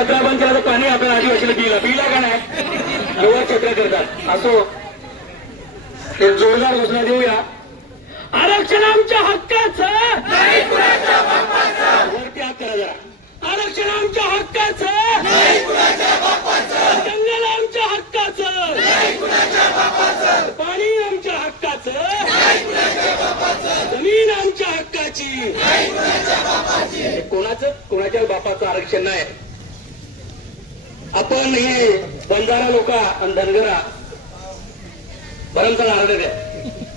छत्रा बंद केला तर पाणी आपल्या आदिवासीला पिला पिला का नाही? किंवा छत्र करतात. असो. एक जोरदार घोषणा देऊया. आरक्षण आमच्या हक्काचं. वरती हात करा जरा. आरक्षण आमच्या हक्काचं. जंगल आमच्या हक्काचं. पाणी आमच्या हक्काचं. जमीन आमच्या हक्काची. कोणाचं? कोणाच्या बापाचं आरक्षण नाही. आपण हे बंजारा लोक आणि धनगरा बरमचा नारळ द्या.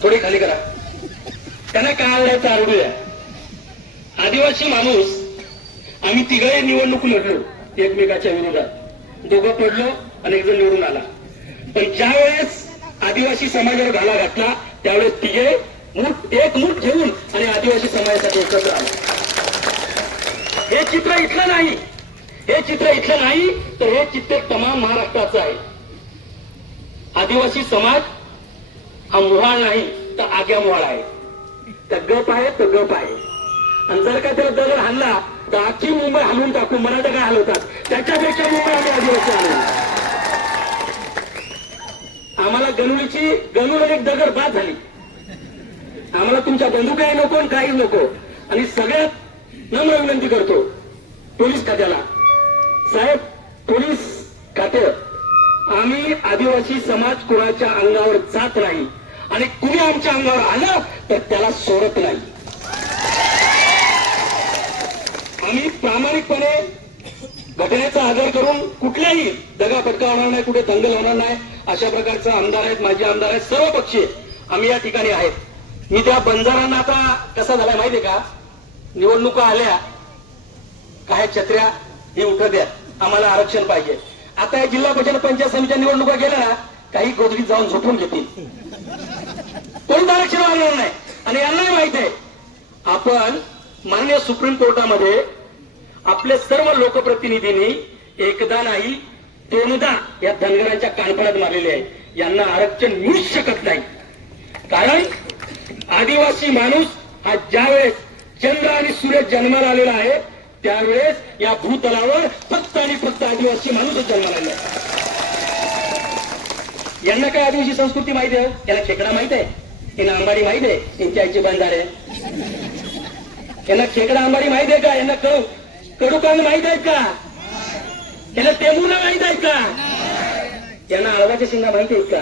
थोडी खाली करा. त्यांना काय चालू द्या आदिवासी माणूस आम्ही तिघे निवडणूक लढलो एकमेकाच्या विरोधात. दोघं पडलो आणि एकजण निवडून आला. पण ज्या वेळेस आदिवासी समाजावर घाला घातला त्यावेळेस तिघे मूठ एक मूठ घेऊन आणि आदिवासी समाजासाठी एकत्र आले. हे चित्र इथलं नाही. हे चित्र इथलं नाही तर हे चित्र तमाम महाराष्ट्राचं आहे. आदिवासी समाज हा मुहाळ नाही तर आग्या मुहाळ आहे. तर गप आहे तर गप आहे. आणि जर का त्याला दगड हल्ला तर आखी मुंबई हलवून टाकून मराठा काय हलवतात? त्याच्यापेक्षा मुंबई आम्ही आदिवासी हलवू आम्हाला गणुलीची गणूला एक दगड बाद झाली. आम्हाला तुमच्या बंदुकाही नको आणि काही नको. आणि सगळ्यात नम्र विनंती करतो पोलीस खात्याला साहेब पोलीस खाते. आम्ही आदिवासी समाज कुणाच्या अंगावर जात नाही आणि कुणी आमच्या अंगावर आलं तर त्याला सोडत नाही. आम्ही प्रामाणिकपणे घटनेचा आदर करून कुठल्याही दगा फटका होणार नाही कुठे दंगल होणार नाही अशा प्रकारचे आमदार आहेत माझे आमदार आहेत सर्व पक्षी आम्ही या ठिकाणी आहेत. मी त्या बंजारांना आता कसा झालाय माहितीये का? निवडणुका आल्या काय छत्र्या हे उठत द्या. आम्हाला आरक्षण पाहिजे. आता या जिल्हा परिषद पंचायत समितीच्या निवडणुका गेल्या ना काही गोदरीत जाऊन झोपून घेतील. कोणतं आरक्षण मागणार नाही? आणि यांनाही माहीत आहे आपण मान्य सुप्रीम कोर्टामध्ये आपले सर्व लोकप्रतिनिधींनी एकदा नाही दोनदा या धनगरांच्या कानपणात मारलेले आहे यांना आरक्षण मिळूच शकत नाही. कारण आदिवासी माणूस हा ज्यावेळेस चंद्र आणि सूर्य जन्माला आलेला आहे त्यावेळेस या भूतलावर फक्त आणि फक्त आदिवासी माणूसच जन्माला आलेला यांना काय आदिवासी संस्कृती माहिती आहे? याला खेकडा माहीत आहे? यांना अंबाडी माहीत आहे? यांच्या आईचे बंधारे. यांना खेकडा अंबाडी माहीत आहे का? यांना कडू कडूकांग माहीत आहेत का? यांना टेमुना माहीत आहेत का? यांना आळवाच्या शिंगा माहीत आहेत का?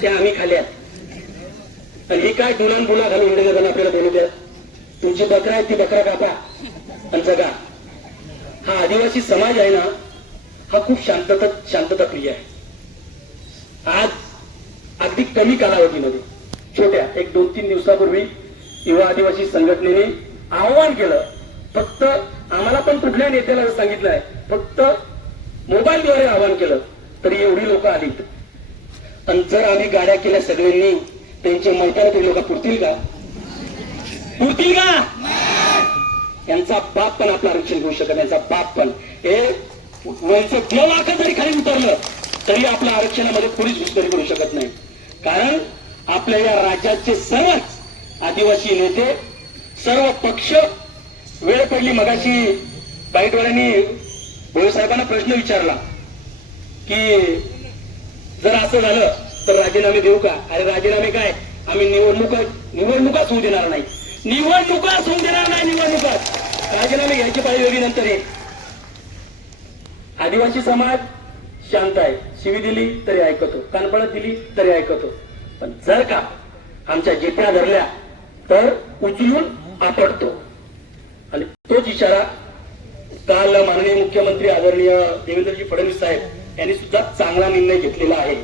त्या आम्ही खाल्यात आणि ही काय गुणान बुला घालून आपल्याला बोलू द्या? तुमची बकरा आहे ती बकरा कापा. आणि जगा हा आदिवासी समाज आहे ना हा खूप शांतता शांतता प्रिय आहे. आज अगदी कमी कालावधीमध्ये छोट्या एक दोन तीन दिवसापूर्वी युवा आदिवासी संघटनेने आव्हान केलं. फक्त आम्हाला पण कुठल्या नेत्याला सांगितलं आहे फक्त मोबाईलद्वारे आवाहन केलं तरी एवढी लोक आलीत आणि जर आम्ही गाड्या केल्या सगळ्यांनी त्यांचे मैत्रीला लोक पुरतील का? पुरतील का? यांचा बाप पण आपलं आरक्षण घेऊ शकत यांचा बाप पण. हे वरचं देव आका जरी खाली उतरलं तरी आपल्या आरक्षणामध्ये कोणीच घुसखोरी करू शकत नाही. कारण आपल्या या राज्याचे सर्वच आदिवासी नेते सर्व पक्ष वेळ पडली मगाशी बाईटवाल्यांनी भोळे साहेबांना प्रश्न विचारला की जर असं झालं तर राजीनामे देऊ का? अरे राजीनामे काय? आम्ही निवडणुका निवडणुकाच होऊ देणार नाही. निवडणुकाच होऊ देणार नाही निवडणुकाच राजीनामे घ्यायची पाहिजे वेगळी नंतर आदिवासी समाज शांत आहे. शिवी दिली तरी ऐकतो. कानपणात दिली तरी ऐकतो. पण जर का आमच्या जिथ्या धरल्या तर उचलून आपटतो. आणि तोच इशारा काल माननीय मुख्यमंत्री आदरणीय देवेंद्रजी फडणवीस साहेब यांनी सुद्धा चांगला निर्णय घेतलेला आहे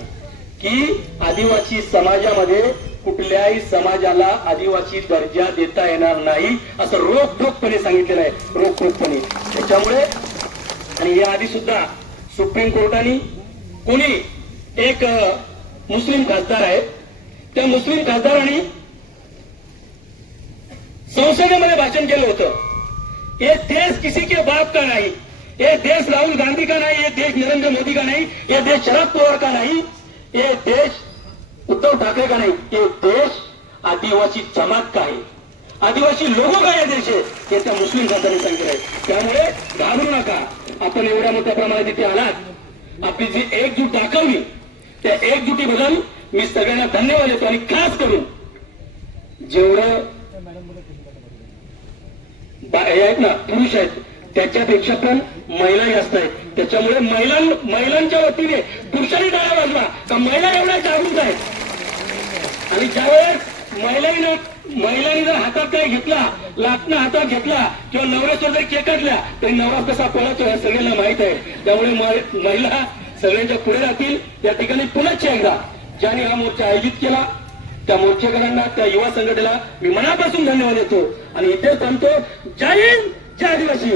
की आदिवासी समाजामध्ये कुठल्याही समाजाला आदिवासी दर्जा देता येणार नाही असं रोखठोकपणे सांगितलेलं आहे रोखठोकपणे. त्याच्यामुळे आणि या आधी सुद्धा सुप्रीम कोर्टाने कोणी एक मुस्लिम खासदार आहेत. त्या मुस्लिम खासदारांनी संसदेमध्ये भाषण केलं होतं. ये देश किसी के बाप का नाही? ये देश राहुल गांधी का नहीं? ये देश नरेंद्र मोदी का नहीं? ये देश शरद पवार का नहीं? ये देश उद्धव ठाकरे का नहीं? ये देश आदिवासी जमात का है आदिवासी लोगों का यह देश है हे त्या मुस्लिम जाताने सांगितलं आहे त्यामुळे घाबरू नका. आपण एवढ्या मोठ्या प्रमाणात इथे आलात. आपली जी एकजूट दाखवली त्या एकजुटीबद्दल मी सगळ्यांना धन्यवाद देतो आणि खास करून जेवढं बा- हे आहेत ना पुरुष आहेत. त्याच्यापेक्षा पण महिला जास्त आहेत. त्याच्यामुळे महिला महिलांच्या वतीने पुरुषांनी डाळा वाजवा. का महिला एवढ्या जागृत आहेत? आणि ज्यावेळेस महिलांना महिलांनी जर हातात काही घेतला लाटणं हातात घेतला किंवा नवऱ्यासोबत जर केकटल्या तरी नवरा कसा पळतो हे सगळ्यांना माहीत आहे. त्यामुळे महिला सगळ्यांच्या पुढे राहतील. या ठिकाणी पुन्हा एकदा ज्याने हा मोर्चा आयोजित केला त्या मोर्चेकरांना त्या युवा संघटनेला मी मनापासून धन्यवाद देतो. आणि इथे सांगतो जय हिंद जय आदिवासी.